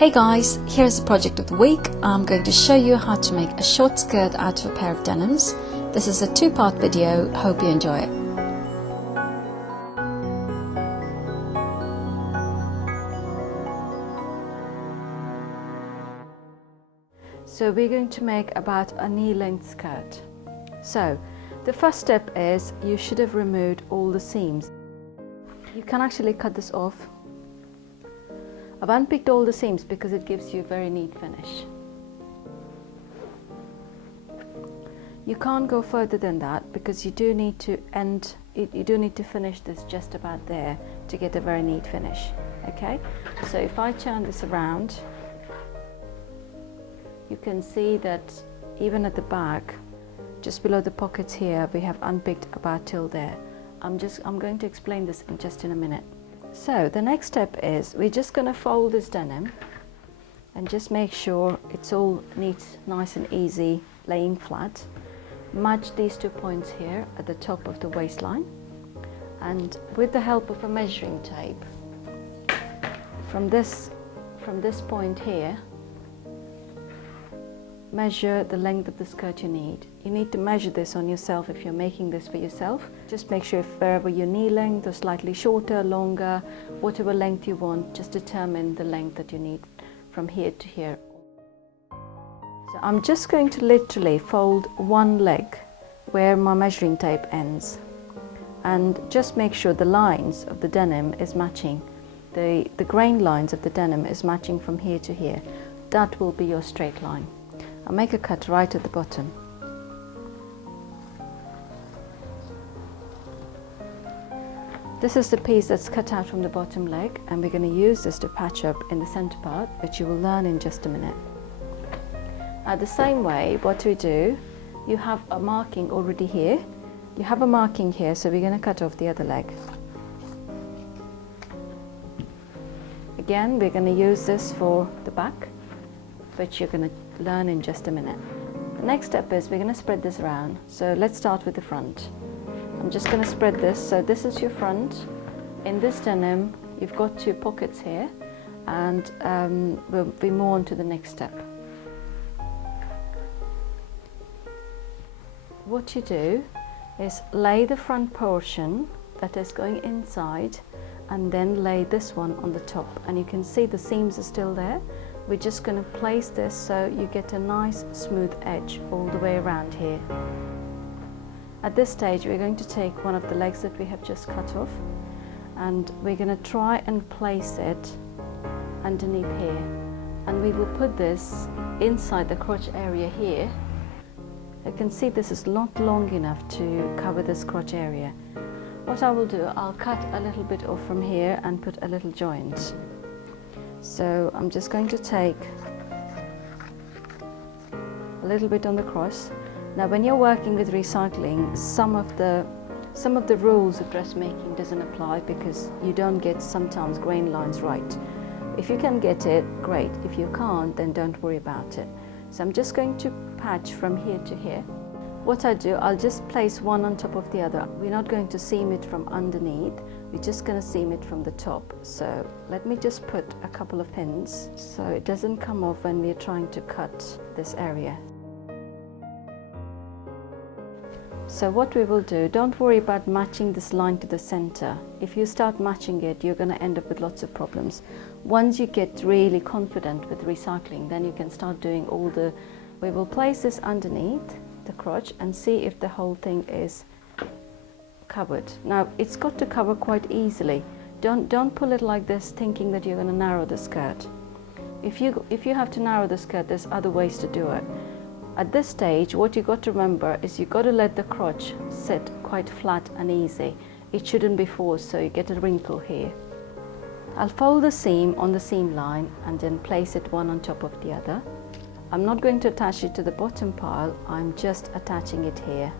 Hey guys, here's the project of the week. I'm going to show you how to make a short skirt out of a pair of denims. This is a two-part video, hope you enjoy it. So we're going to make about a knee-length skirt. So the first step is you should have removed all the seams. You can actually cut this off. I've unpicked all the seams because it gives you a very neat finish. You can't go further than that because you do need to finish this just about there to get a very neat finish. Okay, so if I turn this around, you can see that even at the back, just below the pockets here, we have unpicked about till there. I'm going to explain this in a minute. So the next step is we're just going to fold this denim and just make sure it's all neat, nice and easy, laying flat. Match these 2 points here at the top of the waistline, and with the help of a measuring tape, from this point here, measure the length of the skirt you need. You need to measure this on yourself if you're making this for yourself. Just make sure if wherever your knee length or slightly shorter, longer, whatever length you want, just determine the length that you need from here to here. So I'm just going to literally fold one leg where my measuring tape ends, and just make sure the lines of the denim is matching. The grain lines of the denim is matching from here to here. That will be your straight line. I'll make a cut right at the bottom. This is the piece that's cut out from the bottom leg, and we're going to use this to patch up in the center part, which you will learn in just a minute. The same way, what we do, you have a marking already here. You have a marking here, so we're going to cut off the other leg. Again, we're going to use this for the back, which you're going to learn in just a minute. The next step is we're going to spread this around. So let's start with the front. I'm just going to spread this. So this is your front. In this denim, you've got 2 pockets here, and we'll be more on to the next step. What you do is lay the front portion that is going inside, and then lay this one on the top, and you can see the seams are still there. We're just going to place this so you get a nice smooth edge all the way around here. At this stage, we're going to take one of the legs that we have just cut off, and we're going to try and place it underneath here, and we will put this inside the crotch area here. You can see this is not long enough to cover this crotch area. What I will do, I'll cut a little bit off from here and put a little joint. So I'm just going to take a little bit on the cross. Now when you're working with recycling, some of the rules of dressmaking doesn't apply because you don't get sometimes grain lines right. If you can get it, great. If you can't, then don't worry about it. So I'm just going to patch from here to here. What I do, I'll just place one on top of the other. We're not going to seam it from underneath, we're just going to seam it from the top. So let me just put a couple of pins so it doesn't come off when we're trying to cut this area. So what we will do, don't worry about matching this line to the center. If you start matching it, you're going to end up with lots of problems. Once you get really confident with recycling, then you can start doing we will place this underneath the crotch and see if the whole thing is covered. Now it's got to cover quite easily. Don't pull it like this thinking that you're going to narrow the skirt. If you have to narrow the skirt, there's other ways to do it. At this stage, what you got to remember is you got to let the crotch sit quite flat and easy. It shouldn't be forced, so you get a wrinkle here. I'll fold the seam on the seam line and then place it one on top of the other. I'm not going to attach it to the bottom pile, I'm just attaching it here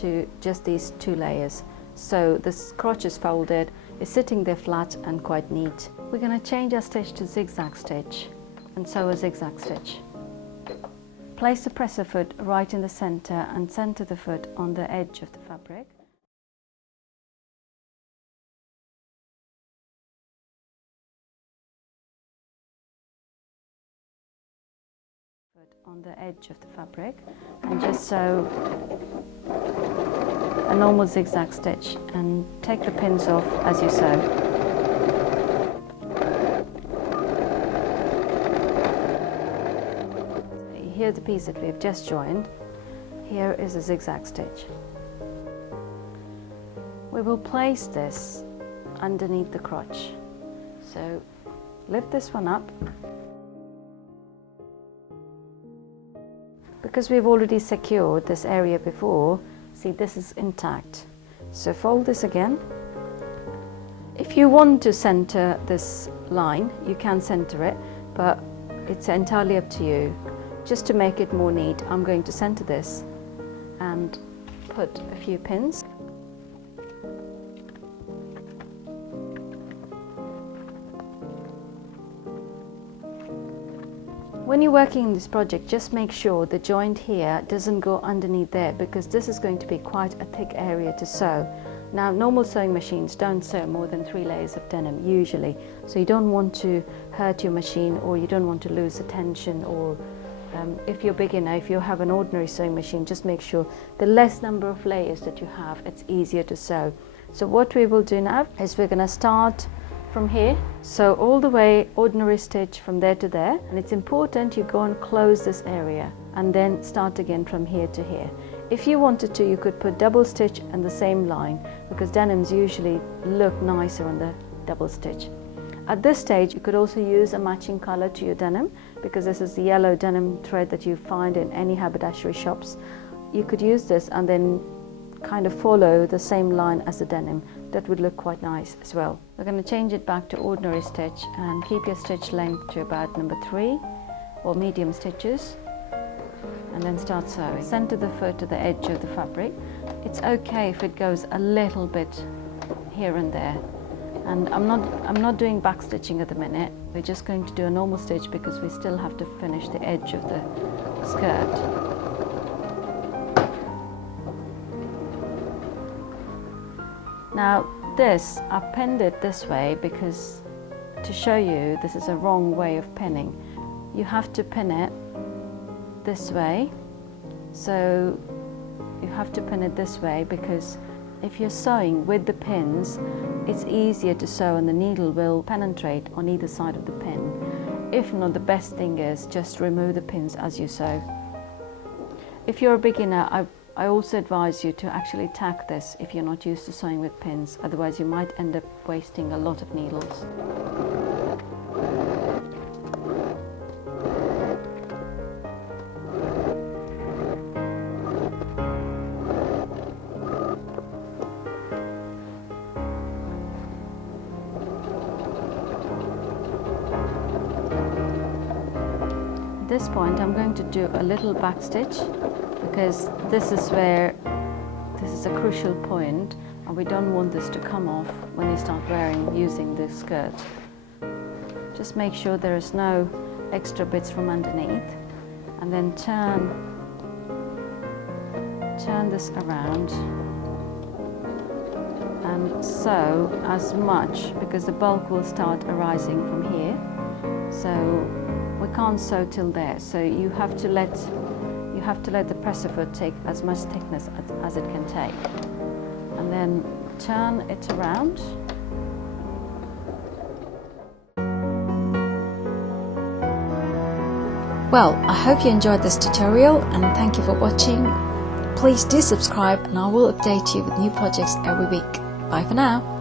to just these 2 layers. So this crotch is folded, it's sitting there flat and quite neat. We're going to change our stitch to zigzag stitch and sew a zigzag stitch. Place the presser foot right in the center and center the foot on the edge of the fabric. on the edge of the fabric and just sew a normal zigzag stitch and take the pins off as you sew. Here's the piece that we've just joined. Here is a zigzag stitch. We will place this underneath the crotch. So lift this one up. Because we've already secured this area before, see, this is intact. So fold this again. If you want to center this line, you can center it, but it's entirely up to you. Just to make it more neat, I'm going to center this and put a few pins. When you're working in this project, just make sure the joint here doesn't go underneath there, because this is going to be quite a thick area to sew. Now, normal sewing machines don't sew more than 3 layers of denim usually, so you don't want to hurt your machine, or you don't want to lose the tension, or if you're beginner, if you have an ordinary sewing machine, just make sure the less number of layers that you have, it's easier to sew. So what we will do now is we're going to start from here, so all the way ordinary stitch from there to there, and it's important you go and close this area and then start again from here to here. If you wanted to, you could put double stitch in the same line, because denims usually look nicer on the double stitch. At this stage, you could also use a matching color to your denim, because this is the yellow denim thread that you find in any haberdashery shops. You could use this and then kind of follow the same line as the denim. That would look quite nice as well. We're going to change it back to ordinary stitch and keep your stitch length to about number 3 or medium stitches, and then start sewing. Center the foot to the edge of the fabric. It's okay if it goes a little bit here and there, and I'm not doing back stitching at the minute. We're just going to do a normal stitch because we still have to finish the edge of the skirt. Now this, I've pinned it this way because to show you this is a wrong way of pinning. You have to pin it this way. So you have to pin it this way, because if you're sewing with the pins, it's easier to sew and the needle will penetrate on either side of the pin. If not, the best thing is just remove the pins as you sew. If you're a beginner, I also advise you to actually tack this if you're not used to sewing with pins, otherwise you might end up wasting a lot of needles. At this point I'm going to do a little back stitch, because this is a crucial point, and we don't want this to come off when you start using this skirt. Just make sure there is no extra bits from underneath, and then turn this around and sew as much, because the bulk will start arising from here, so we can't sew till there. So you have to let the presser foot take as much thickness as it can take, and then turn it around. Well, I hope you enjoyed this tutorial, and thank you for watching. Please do subscribe, and I will update you with new projects every week. Bye for now.